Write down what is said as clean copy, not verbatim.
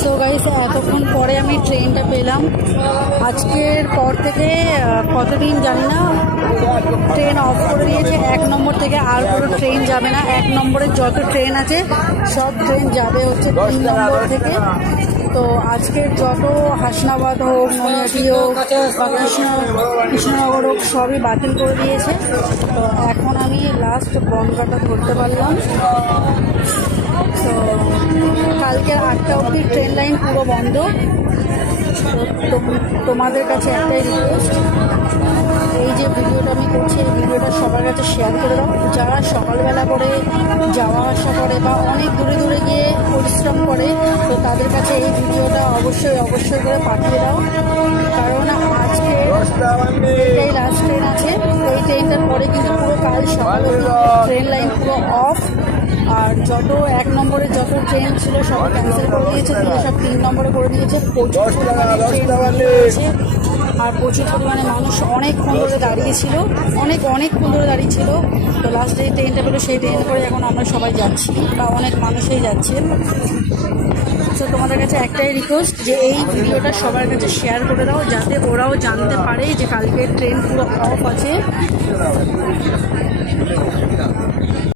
So guys, এতক্ষণ পরে আমি ট্রেনটা পেলাম। আজকের পর থেকে কতদিন জানি না, ট্রেন অফ করে দিয়েছে। 1 নম্বর থেকে আর কোনো ট্রেন যাবে না। 1 নম্বরের যত ট্রেন আছে সব ট্রেন যাবে হচ্ছে 3 নম্বর থেকে। তো আজকের যত হাসনাবাদ হোক, নৈহাটি হোক বা কৃষ্ণনগর হোক, সবই বাতিল করে দিয়েছে। তো এখন আমি লাস্ট বনগাঁটা ধরতে পারলাম। তো কালকে 8টা অবধি ট্রেন লাইন পুরো বন্ধ। তো তোমাদের কাছে একটাই রিকোয়েস্ট, এই যে ভিডিওটা আমি করছি, এই ভিডিওটা সবার কাছে শেয়ার করে দাও। যারা সকালবেলা করে যাওয়া আসা করে বা অনেক দূরে দূরে গিয়ে পরিশ্রম করে, তো তাদের কাছে এই ভিডিওটা অবশ্যই করে পাঠিয়ে দাও। কারণ আজকে এটাই লাস্ট ট্রেন আছে। এই ট্রেনটার পরে কিন্তু পুরো কাল সকালে ট্রেন লাইন পুরো অফ। আর যত 1 নম্বরে যত ট্রেন ছিল সব ক্যান্সেল করে দিয়েছে, সব 3 নম্বরে করে দিয়েছে। প্রচুর পরিমাণে ট্রেন হয়েছে আর প্রচুর পরিমাণে মানুষ অনেকক্ষণ ধরে দাঁড়িয়েছিল, অনেকক্ষণ ধরে দাঁড়িয়েছিল। তো লাস্ট যে ট্রেনটা পেলো সেই ট্রেন করে এখন আমরা সবাই যাচ্ছি বা অনেক মানুষই যাচ্ছে। তো তোমাদের কাছে একটাই রিকোয়েস্ট যে এই ভিডিওটা সবার কাছে শেয়ার করে দাও, যাতে ওরাও জানতে পারে যে কালকে ট্রেন পুরো অফ আছে।